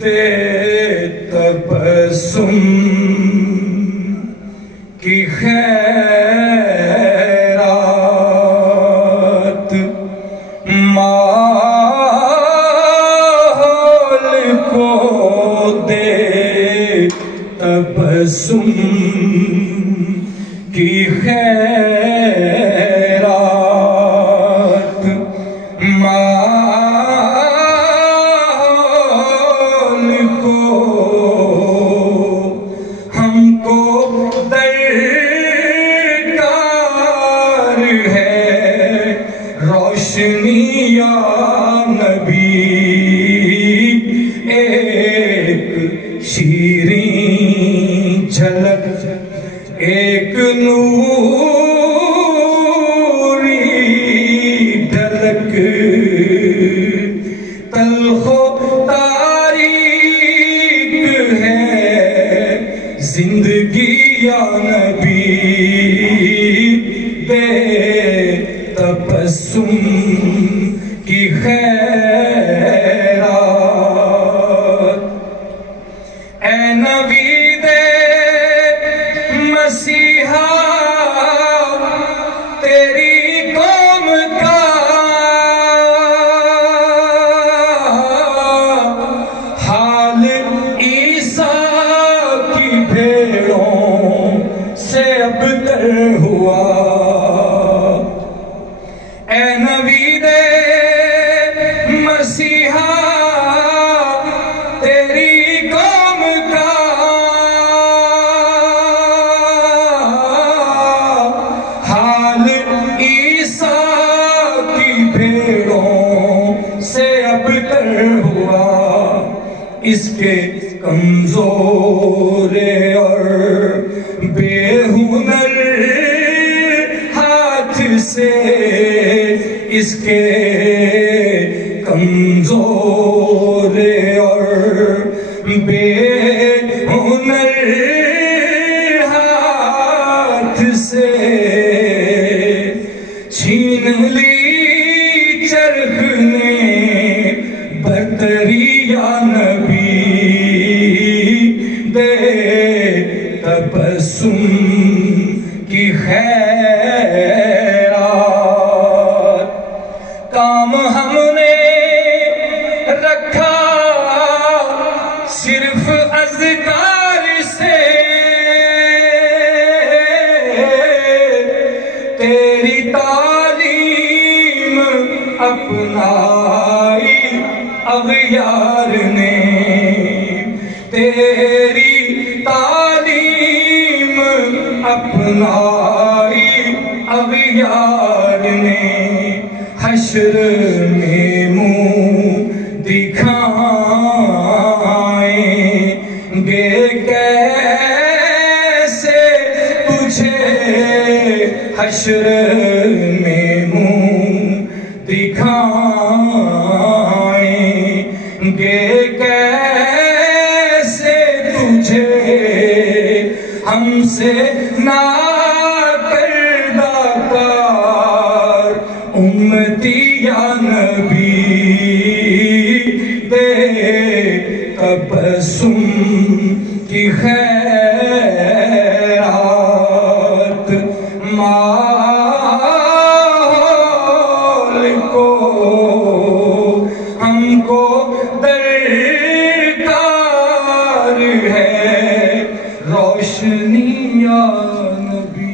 दे तबस्सुम की खैरात, माहौल को दे तबस्सुम की खैरात, माहौल को हमको दरकार है रोशनी या नबी, एक शीरीं झलक एक नूरी ढलक, तल्खो तारीक है जिंदगी या नबी, दे तबस्सुम की खैरात। ऐ नबी दे मसीहा तेरी कौम का हाल ईसा की भेड़ों से अबतर हुआ। ऐ नबी दे मसीहा तेरी कौम का हाल ईसा की भेड़ों से अबतर हुआ। इसके कमजोर और बेहुनर हाथ से, इसके कमजोर और बेहुनर हाथ से छीन ली चरख ने बर्तरी या नबी, दे तबस्सुम की खैरात। काम हमने रखा सिर्फ अज़कार से, तेरी तालीम अपनाई अग़यार ने, तेरी तालीम अपनाई अग़यार ने। हश्र में मुँह दिखाएंगे कैसे तुझे, हश्र में मुँह दिखाएंगे कैसे तुझे, हमसे ना उम्मती या नबी, दे तबस्सुम की खैरात, माहौल को हमको दरकार है रोशनी या नबी।